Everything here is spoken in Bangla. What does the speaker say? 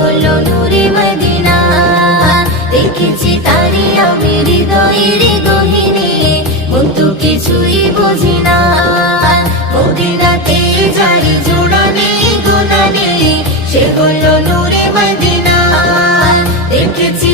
হলো নূরে মদিনা। দেখেছি তারে আমি হৃদয়ের গহীনে, মন তো কিছুই বুঝি না। মদিনাতে যারি জোড়া নেই গোনা নেই, সে হলো নূরে মদিনা। দেখেছি